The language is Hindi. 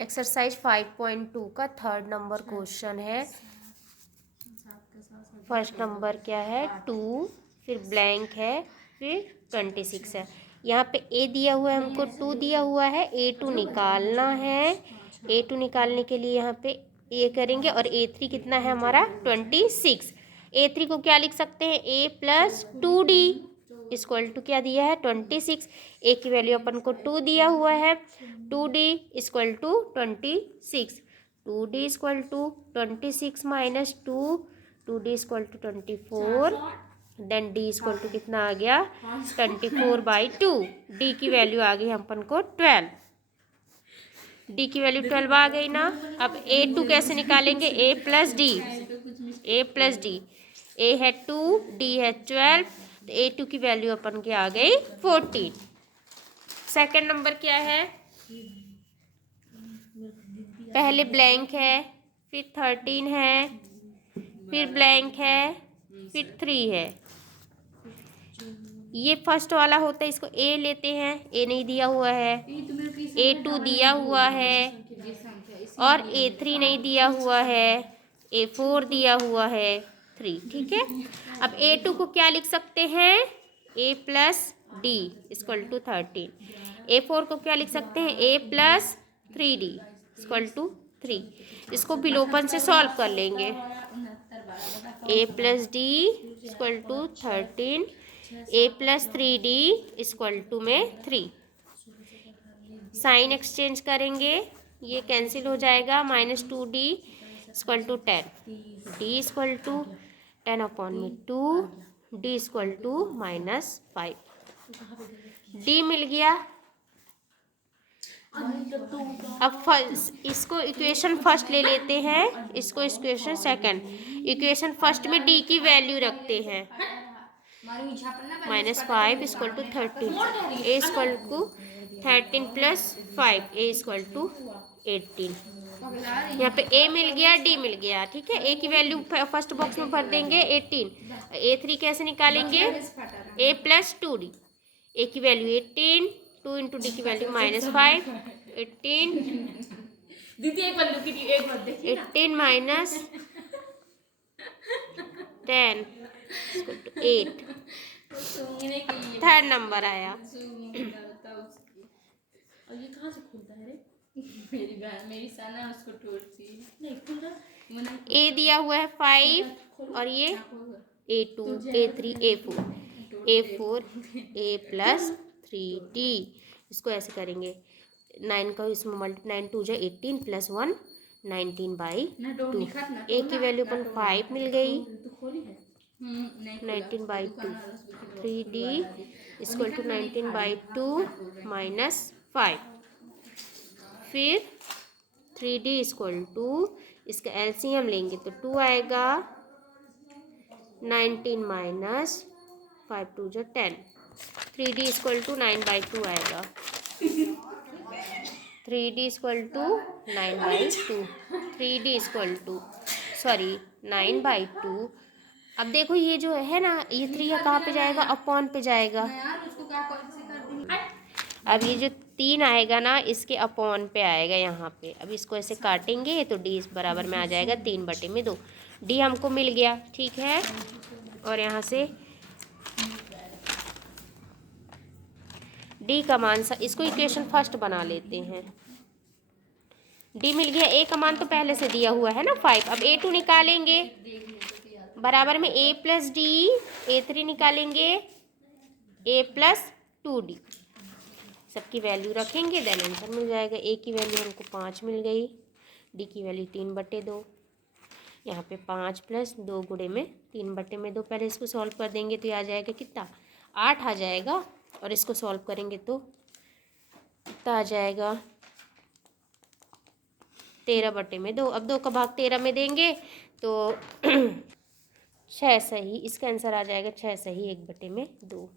एक्सरसाइज 5.2 का 3rd नंबर क्वेश्चन है। फर्स्ट नंबर क्या है 2, फिर ब्लैंक है, फिर 26 है। यहाँ पे ए दिया हुआ है, हमको 2 दिया हुआ है, A2 निकालना है। A2 निकालने के लिए यहाँ पे ए करेंगे और A3 कितना है हमारा 26। A3 को क्या लिख सकते हैं A plus 2D equal to क्या दिया है 26। ए की वैल्यू अपन को 2 दिया हुआ है, 2D equal to 26। 2D equal to 26 minus 2D equal to 24, then D equal to कितना आ गया 24/2। D की वैल्यू आ गई अपन को 12। D की वैल्यू 12 आ गई ना। अब A2 कैसे निकालेंगे A plus D, A plus D. A है 2, D है 12, तो A2 की वैल्यू अपन की आ गई 14। सेकंड नंबर क्या है, पहले ब्लैंक है, फिर 13 है, फिर ब्लैंक है, फिर 3 है। ये फर्स्ट वाला होता है, इसको A लेते हैं, A नहीं दिया हुआ है, A2 दिया हुआ है और A3 नहीं दिया हुआ है, A4 दिया हुआ है, 3। ठीक है, अब A2 को क्या लिख सकते हैं A plus D equal to 13। A4 को क्या लिख सकते हैं A plus 3D equal to 3। इसको विलोपन से सॉल्व कर लेंगे। A plus D equal to 13, A plus 3D equal to में 3। साइन एक्सचेंज करेंगे, ये कैंसिल हो जाएगा, -2D equal to 10, D equal to 10/2, D equal to -5। D मिल गया। अब इसको इक्वेशन फर्स्ट ले लेते हैं, इसको इक्वेशन सेकंड। इक्वेशन फर्स्ट में D की वैल्यू रखते हैं, -5 equal to 13, A equal to 13 plus 5, A equal to 18। यहाँ पे A मिल गया, D मिल गया। ठीक है, A की वैल्यू फर्स्ट बॉक्स में भर देंगे 18। A3 कैसे निकालेंगे A प्लस 2D। A की वैल्यू 18, 2 इंटू D की वैल्यू -5, 18 18 माइनस 10 8। थर्ड नंबर आया। और ये कहाँ से खुलता है रे? मेरी बहन मेरी सना उसको तोड़ती नहीं खुल रहा। A दिया हुआ है 5 और ये A2 A3 A4 A plus 3D। इसको ऐसे करेंगे, 9 का इसमें मल्टीप्लाई, 9 2 जा 18 प्लस 1 19/2। A की वैल्यू अपन 5 मिल गई, 19/2। 3D equal to 19/2 -5। फिर 3D इक्वल टू, इसका एलसीएम लेंगे तो 2 आएगा, 19 माइनस 5 2 जो 10। 3D इक्वल टू 9/2 आएगा, 3D equal to 9/2, 3D equal to 9/2। अब देखो ये जो है ना, ये 3 कहाँ पे जाएगा अपॉन पे जाएगा। अब ये जो 3 आएगा ना, इसके अपॉन पे आएगा यहाँ पे। अब इसको ऐसे काटेंगे तो D बराबर में आ जाएगा 3/2। D हमको मिल गया। ठीक है, और यहाँ से D का मान, इसको इक्वेशन फर्स्ट बना लेते हैं। D मिल गया, A का मान तो पहले से दिया हुआ है ना 5। अब A2 निकालेंगे, बराबर में A प्लस D, A3 निकालेंगे A प्लस 2D। सबकी वैल्यू रखेंगे, देन आंसर मिल जाएगा। A की वैल्यू हमको 5 मिल गई, D की वैल्यू 3/2। यहाँ पे 5 प्लस 2 गुणे में 3/2। पहले इसको सॉल्व कर देंगे तो ये आ जाएगा कितना 8 आ जाएगा, और इसको सॉल्व करेंगे तो कितना आ जाएगा 13/2। अब 2 का भाग 13 में देंगे तो 6 सही, इसका आंसर आ जाएगा 6 सही 1/2।